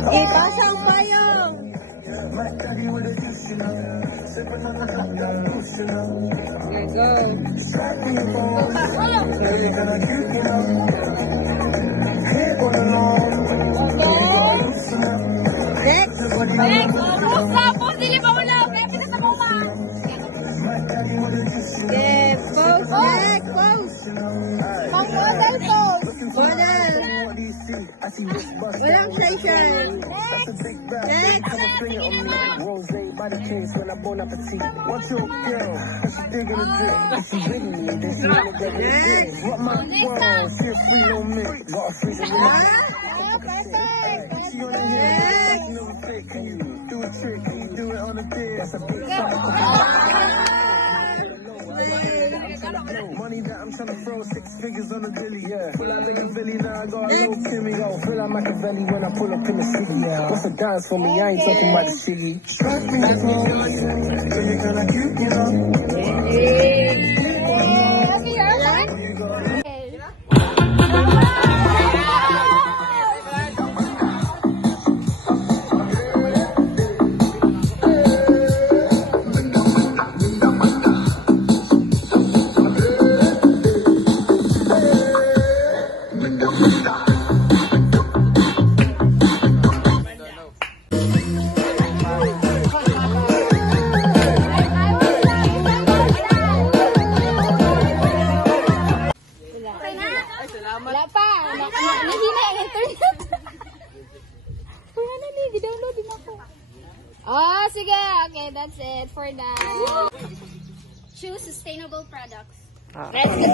Ipasang payong! Here go. Next! Tapos, dili pa wala. Kaya pinasabuma. Okay, pose, next, pose! Pang-model pose. Model! Walang station! Next! Money that I'm trying to throw 6 figures on the billy, yeah. Pull out like a Billy, now I got a little Kimmy, yo. Feel like Machiavelli when I pull up in the city, yeah. What's the dance for me? I ain't talking about the chiggy. Trust me, that's all I say. When you're gonna keep it up. Wala pa. Nahina ang internet. Wala na ni. Di-download din ako. Oh, sige. Okay, that's it for now. Choose sustainable products. Let's go.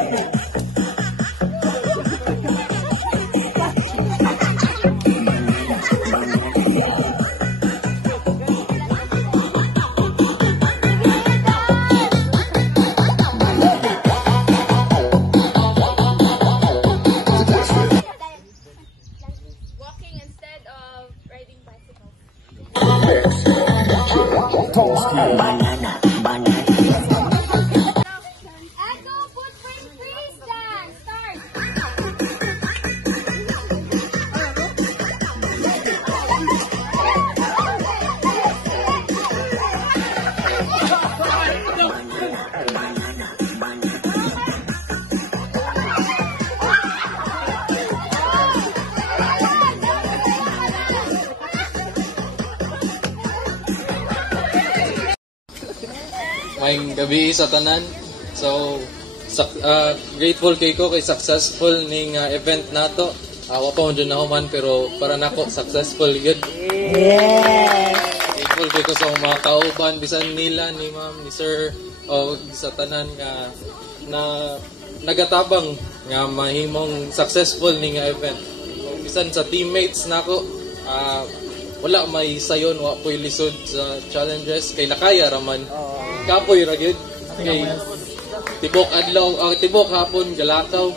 Echo footprint freestyle. Start. Maayong gabi sa tanan. So, grateful kay ko kay successful ning event nato. Awa pa dyan na man pero para nako successful good. Yes! Grateful kay ko sa mga kauban bisan nila ni ma'am ni sir o sa tanan nga na nagatabang nga mahimong successful ning event. Bisan sa teammates nako wala may sayon wa po'y lisod sa challenges kay nakaya raman. Kapoy ra gyud kay tibok adlaw tibok hapon galakaw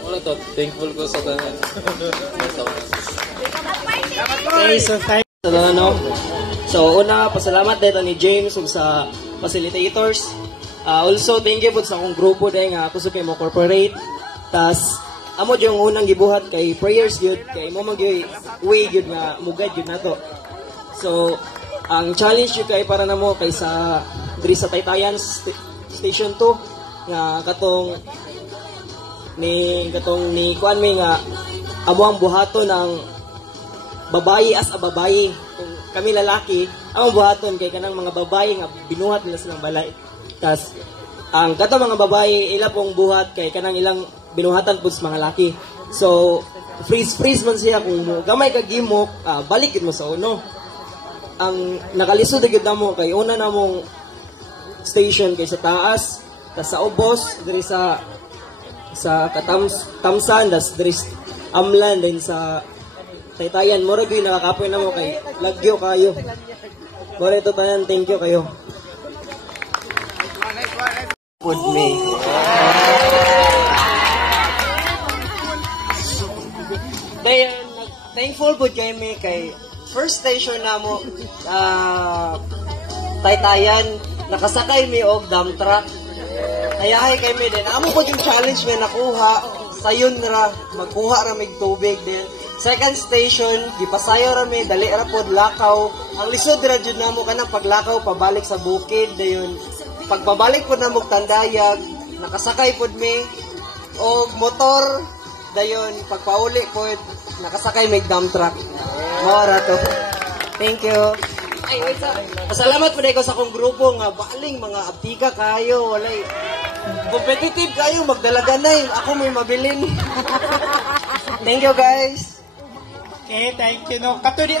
wala to thankful ko sa tanan. Okay, so thanks so una pasalamat dito ni James ug sa facilitators. Also thank you po sa akong grupo dahil nga ako sa kay mo corporate tas amo yung unang gibuhat kay prayers gyud kay mo magyud way gyud nga mugad gyud nato. So ang challenge yun kay para namo kay sa diri sa Taytayan Station 2 nga katong ni kuan mi nga amo ang buhaton ng babayi as a babayi. Kung kami lalaki, ang buhaton kay kanang mga babayi nga binuhat nila silang balay. Tas ang kato mga babayi ila pong buhat kay kanang ilang binuhatan pud sa mga laki. So freeze man siya kung gamay ka gimok, balik gid mo sa uno. Ang nakalisod gyud namo kay una namong station kay sa taas tas sa ubos diri sa Tamsan das diri Amlan din sa Taytayan moro gyud nakakapoy namo kay lagyo kayo. Moro ito tanan, thank you kayo. Pud me. Dayon thankful pud kay me kay first station namo Taytayan nakasakay mi og dump truck. Ayahay kay mi din amo pud yung challenge nga nakuha sayon ra magkuha ra mig tubig din Second station, gipasayo rami, dali ra pod lakaw. Ang lisod ra jud namo kanang paglakaw pabalik sa bukid dayon. Pagpabalik pod namo Tandayag, nakasakay pod mi og motor dayon pagpauli pod nakasakay mig dump truck. Mao ra to. Thank you. Ay, wait up. Pasalamat po ko sa akong grupo nga baling mga aptika kayo. Walay. Competitive kayo, magdalaganay. Ako may mabilin. Thank you guys. Okay, thank you. No, katuli